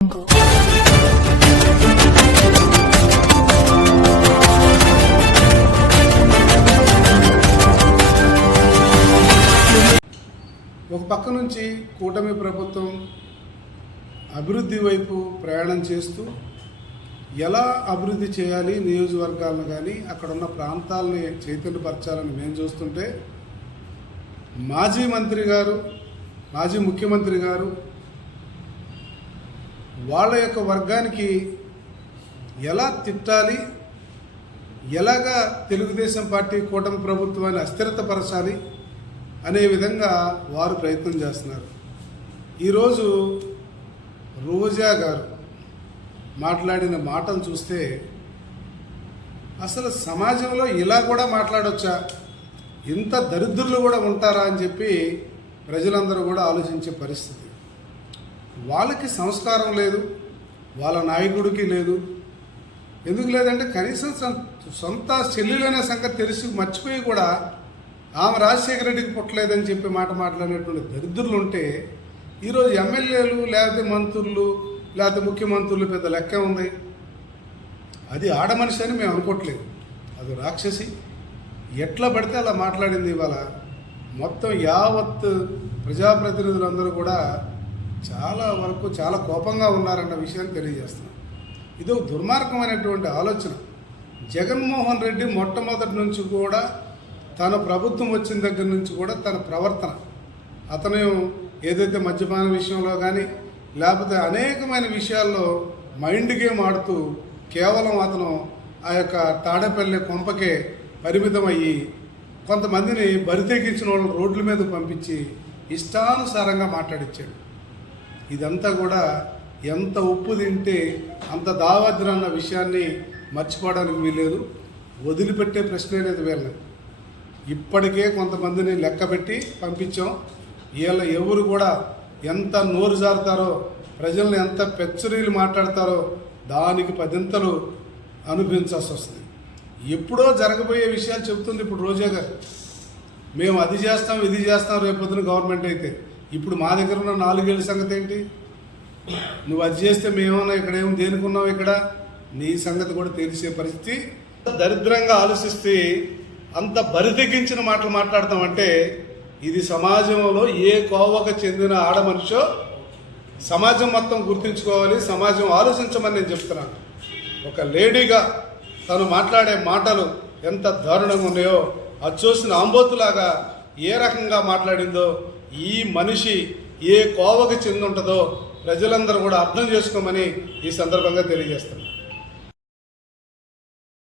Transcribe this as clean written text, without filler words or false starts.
ఒక పక్క నుంచి కూటమి ప్రభుత్వం అభివృద్ధి వైపు ప్రయాణం చేస్తూ ఎలా అభివృద్ధి చేయాలి నియోజకవర్గాలను కానీ అక్కడ ఉన్న ప్రాంతాలని చైతన్యపరచాలని మేము చూస్తుంటే మాజీ ముఖ్యమంత్రి గారు వాళ్ళ యొక్క వర్గానికి ఎలా తిట్టాలి, ఎలాగా తెలుగుదేశం పార్టీ కూటమి ప్రభుత్వాన్ని అస్థిరతపరచాలి అనే విధంగా వారు ప్రయత్నం చేస్తున్నారు. ఈరోజు రోజా గారు మాట్లాడిన మాటలు చూస్తే అసలు సమాజంలో ఇలా కూడా మాట్లాడొచ్చా, ఇంత దరిద్రులు కూడా ఉంటారా అని చెప్పి ప్రజలందరూ కూడా ఆలోచించే పరిస్థితి. వాళ్ళకి సంస్కారం లేదు, వాళ్ళ నాయకుడికి లేదు. ఎందుకు లేదంటే కనీసం సొంత చెల్లెలనే సంగతి తెలిసి మర్చిపోయి కూడా ఆమె రాజశేఖర రెడ్డికి పుట్టలేదని చెప్పి మాట్లాడినటువంటి దరిద్రులు ఉంటే ఈరోజు ఎమ్మెల్యేలు లేకపోతే మంత్రులు లేకపోతే ముఖ్యమంత్రులు పెద్ద లెక్క ఉంది. అది ఆడమనిషి అని మేము అనుకోవట్లేదు, అది రాక్షసి. ఎట్లా పడితే అలా మాట్లాడింది. ఇవాళ మొత్తం యావత్ ప్రజాప్రతినిధులందరూ కూడా చాలా వరకు చాలా కోపంగా ఉన్నారన్న విషయాన్ని తెలియజేస్తున్నాం. ఇది ఒక దుర్మార్గమైనటువంటి ఆలోచన. జగన్మోహన్ రెడ్డి మొట్టమొదటి నుంచి కూడా తన ప్రభుత్వం వచ్చిన దగ్గర నుంచి కూడా తన ప్రవర్తన, అతను ఏదైతే మద్యపాన విషయంలో కానీ లేకపోతే అనేకమైన విషయాల్లో మైండ్ గేమ్ ఆడుతూ కేవలం అతను ఆ యొక్క తాడేపల్లి కొంపకే పరిమితం అయ్యి కొంతమందిని బరితెగించిన వాళ్ళు రోడ్ల మీద పంపించి ఇష్టానుసారంగా మాట్లాడించాడు. ఇదంతా కూడా ఎంత ఉప్పు తింటే అంత దావద్ర అన్న విషయాన్ని మర్చిపోవడానికి వీల్లేదు. వదిలిపెట్టే ప్రశ్నే లేదు వీళ్ళని. ఇప్పటికే కొంతమందిని లెక్కబెట్టి పంపించాం. వీళ్ళ ఎవరు కూడా ఎంత నోరు జారుతారో, ప్రజల్ని ఎంత పెచ్చరీలు మాట్లాడతారో దానికి పదింతలు అనుభవించాల్సి వస్తుంది. ఎప్పుడో జరగబోయే విషయాలు చెబుతుంది ఇప్పుడు రోజా గారు. మేము అది చేస్తాం ఇది చేస్తాం రేపొద్దున గవర్నమెంట్ అయితే. ఇప్పుడు మా దగ్గర ఉన్న 4 ఏళ్ళ సంగతి ఏంటి? నువ్వు అది చేస్తే మేమన్నా ఇక్కడ ఏం దేనికున్నావు? ఇక్కడ నీ సంగతి కూడా తెలిసే పరిస్థితి. దరిద్రంగా ఆలోచిస్తే అంత బరితెగించిన మాటలు మాట్లాడతామంటే ఇది సమాజంలో ఏ కోవకు చెందిన ఆడమనిషో సమాజం మొత్తం గుర్తుంచుకోవాలి, సమాజం ఆలోచించమని నేను చెప్తున్నాను. ఒక లేడీగా తను మాట్లాడే మాటలు ఎంత దారుణంగా ఉన్నాయో అది చూసిన ఆంబోతులాగా ఏ రకంగా మాట్లాడిందో, ఈ మనిషి ఏ కోవకు చెంది ఉంటుందో ప్రజలందరూ కూడా అర్థం చేసుకోమని ఈ సందర్భంగా తెలియజేస్తున్నాను.